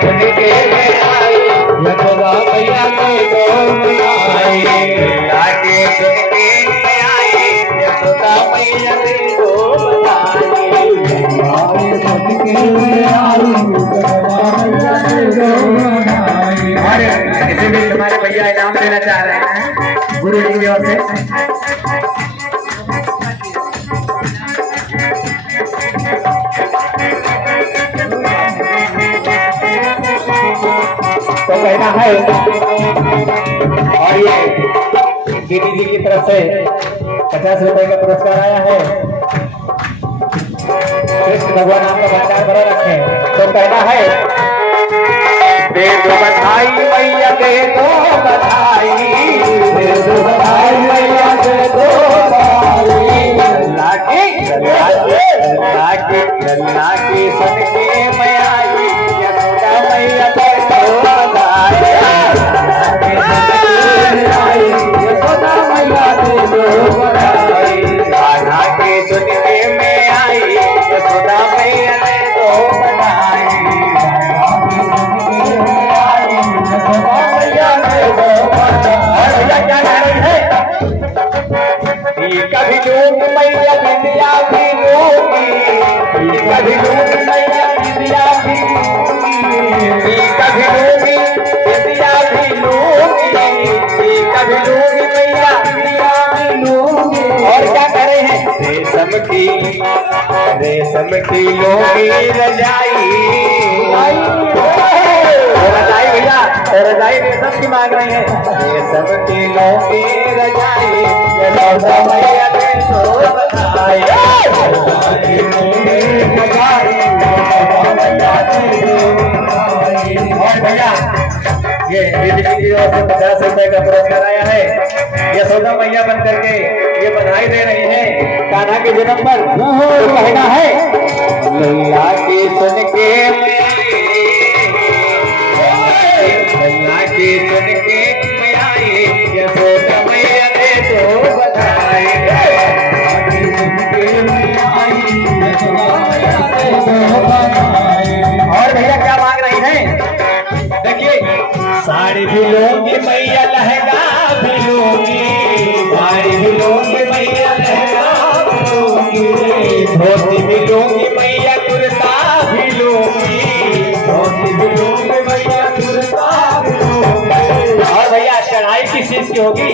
सुन के मैं आई यशोदा मैया के दो बनाई। लाके सुन के मैं आई यशोदा मैया के दो बनाई। सुन के मैं आई यशोदा मैया के दो बनाई। और इसी बीच तुम्हारे भैया इनाम देना चाह रहे हैं गुरु जी की ओर से। तो कहना है और ये दीदी जी की तरफ से 50 रुपए का पुरस्कार आया है। कृष्ण भगवान आपका भंडार भरा रखे। तो कहना है दे दो बधाई मैया दे दो बधाई, दे दो बधाई मैया दे दो बधाई। लाके सुन के मैं आई यशोदा मैया दे दो बधाई। यशोदा मैया दे दो बधाई। राधा के सुन के मैं आई यशोदा मैया दे दो बधाई। कभी लूट मैया विद्या भी लूटी, कभी लूट मैया विद्या भी लूटी, कभी लूटी विद्या भी लूटी, कभी लूटी मैया विद्या भी लूटी। और क्या करे हैं रेशम की लोगी रजाई। रजाई भैया रजाई रेशम की मांग रहे हैं। रेशम की लोगी रजाई यशोदा मैया दे दो बधाई। और भैया ये दीदी की ओर से 50 रुपए का पुरस्कार आया है। यशोदा मैया बन करके ये बधाई दे रही है कान्हा के जन्म पर। तो कहना है लैला की सुन के लैला की सुन के मैं आई यशोदा मैया दे दो बधाई। और भैया क्या मांग रही है देखिए साड़ी भी लूंगी मैया लहंगा भी लूंगी, साड़ी भी लूंगी मैया लहंगा भी लूंगी, धोती भी लूंगी मैया कुर्ता भी लूंगी, धोती भी लूंगी मैया कुर्ता भी लूंगी। और भैया चढ़ाई किस चीज की होगी?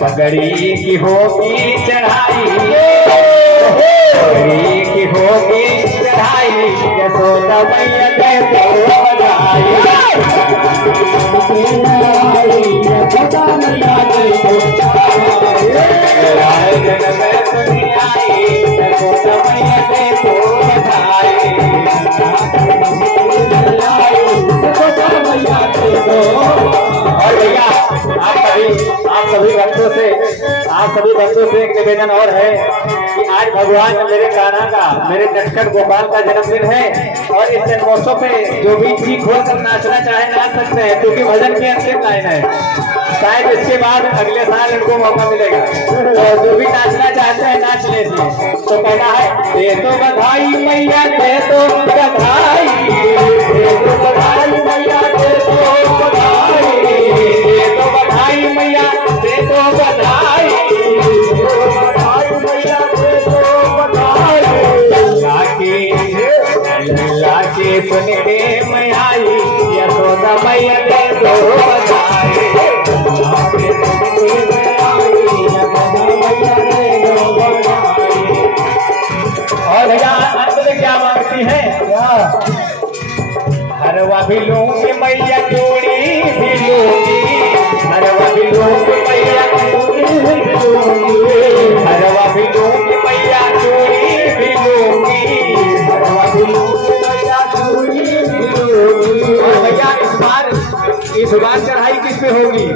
पगड़ी की होगी चढ़ाई, पगड़ी की होगी चढ़ाई यशोदा मैया दे दो बधाई। यशोदा मैया दे दो बधाई। यशोदा मैया दे दो बधाई। और भैया आप सभी भक्तों से एक निवेदन और है कि आज भगवान मेरे कान्हा का मेरे नटखट गोपाल का जन्मदिन है और इस जन्मोत्सव पे जो भी जी खोल कर नाचना चाहे नाच सकते हैं क्योंकि भजन की अंतिम लाइन है। शायद इसके बाद अगले साल इनको मौका मिलेगा तो जो भी नाचना चाहते हैं नाच लीजिए। तो कहना है दे दो बधाई मैया दे दो बधाई, दे दो बधाई मैया दे दो बधाई, दे दो बधाई मैया दे दो बधाई, मैया दे दो बधाई। लाके सुन के मैं आई यशोदा मैया दे दो बधाई। और भैया अंत में क्या मांगती है? हरवा भी लूंगी मैया चूड़ी भी लूंगी, हरवा भी लूंगी मैया चूड़ी भी लूंगी, हरवा भी लूंगी मैया चूड़ी भी लूंगी, हरवा भी लूंगी मैया चूड़ी भी लूंगी। और भैया इस बार चढ़ाई किस पे होगी?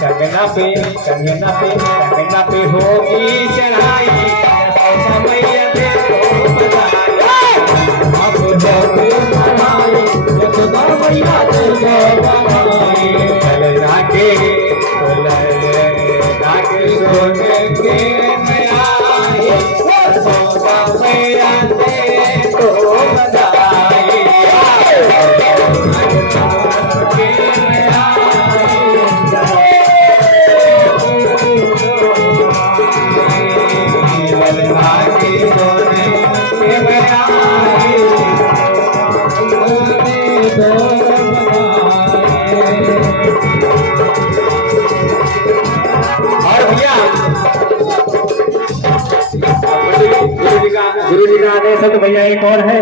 कंगना पे होगी चढ़ाई यशोदा मैया दे दो बधाई। यशोदा मैया दे दो बधाई। लाके सुन के मैं आई यशोदा मैया दे दो बधाई। वैसे तो भैया एक और है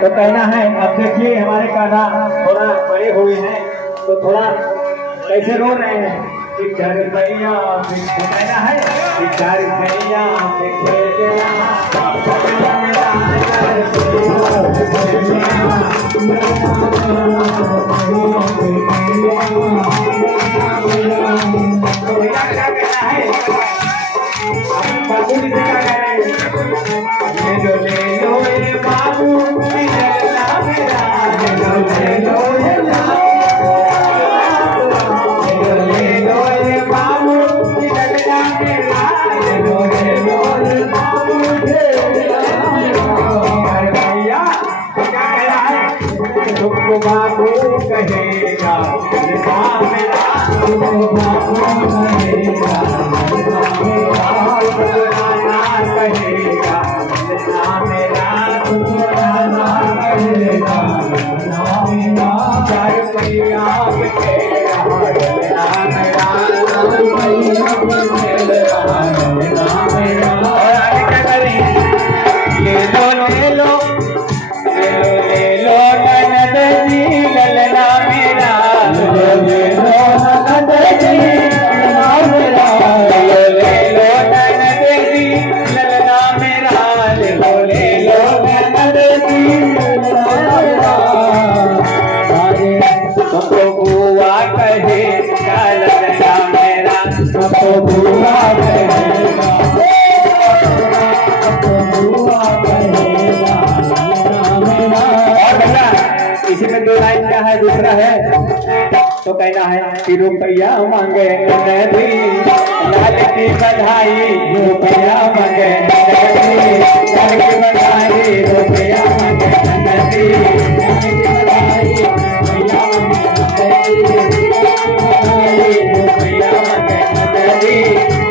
तो कहना है। अब देखिए हमारे कान्हा थोड़ा बड़े हुए हैं तो थोड़ा कैसे रो रहे हैं कि चार भैया तो कहना है कि चार भैया बाबू जी से क्या कह रहे हैं? ले लो ये बाबू की ललना मेरा, ले लो ये बाबू की ललना मेरा, ले लो बाबू भैया क्या कह रहा है? तुमको बाबू कहेगा ललना मेरा, तुमको बाबू कहेगा इसी में दो लाइन क्या है दूसरा है तो कहना है कि रुपया मांगे नदी लाल की बधाई, रुपया मांगे नदी लाल की बधाई, रुपया मांगे नदी लाल की बधाई, रुपया मांगे नदी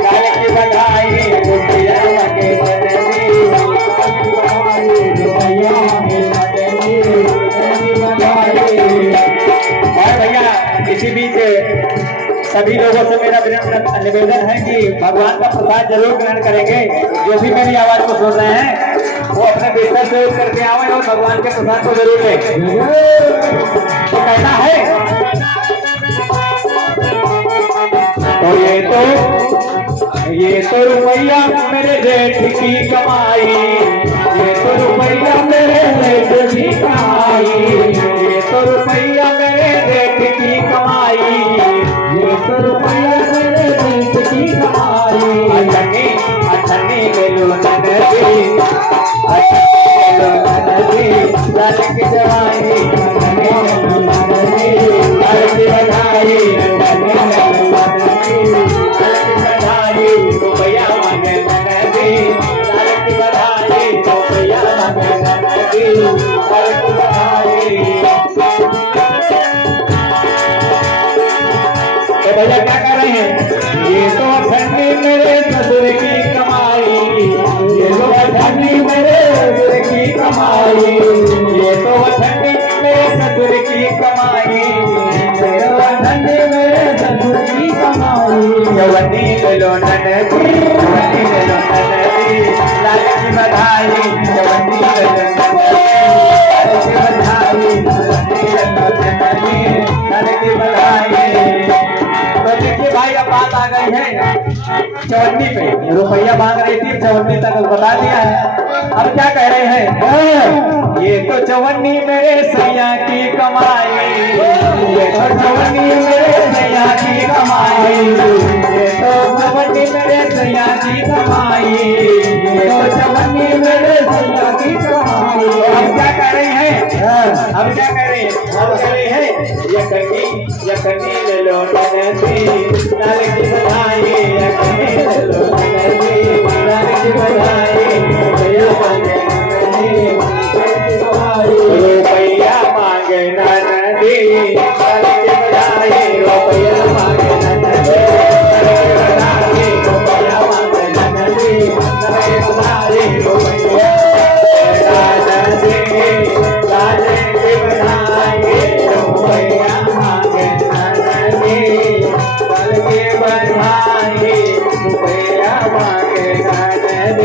लाल की बधाई, रुपया मांगे नदी। और भैया इसी बीच सभी लोगों से मेरा निवेदन है कि भगवान का प्रसाद जरूर ग्रहण करेंगे। जो भी मेरी आवाज को सुन रहे हैं वो अपने बिस्तर से उठ करके आवे और भगवान के प्रसाद को जरूर ले। तो कहना है तो ये तो रुपया मेरे जेठ की कमाई, ये तो रुपया मेरे जेठ की कमाई, ये तो रुपया मेरे जेठ की कमाई, ये तो रुपया मेरे जेठ की कमाई। अठन्नी ले लो नदी, लाल की जवानी, लाल की बधाई, रुपया मांगे नदी लाल की बधाई, रुपया मांगे नदी लाल की बधाई। तो भैया क्या कर रहे हैं? ये तो अठन्नी मेरे ससुर की कमाई, ये तो अठन्नी मेरे ससुर की कमाई, ये तो अठन्नी मेरे ससुर की कमाई, ये तो अठन्नी मेरे ससुर की कमाई। जवानी ले लो नदी, जवानी ले लो नदी लाल की बधाई, जवानी ले लो नदी लाल की बधाई, जवानी ले लो नदी लाल की बधाई। तो देखिए भाई अब बात आ गई है चवन्नी पे। रुपया मांग रही थी, चवन्नी तक बता दिया है। अब क्या कह रहे हैं? ये तो चवन्नी मेरे सैया की कमाई, ये तो चवन्नी मेरे सैया की कमाई, ये तो चवन्नी मेरे सैया की कमाई, ये तो चवन्नी मेरे सैया की कमाई। अब क्या कह रही है? अब क्या कह रही है? अब कह रही है ये कन्नी ले लो नदी लाल की बधाई, ये कन्नी ले लो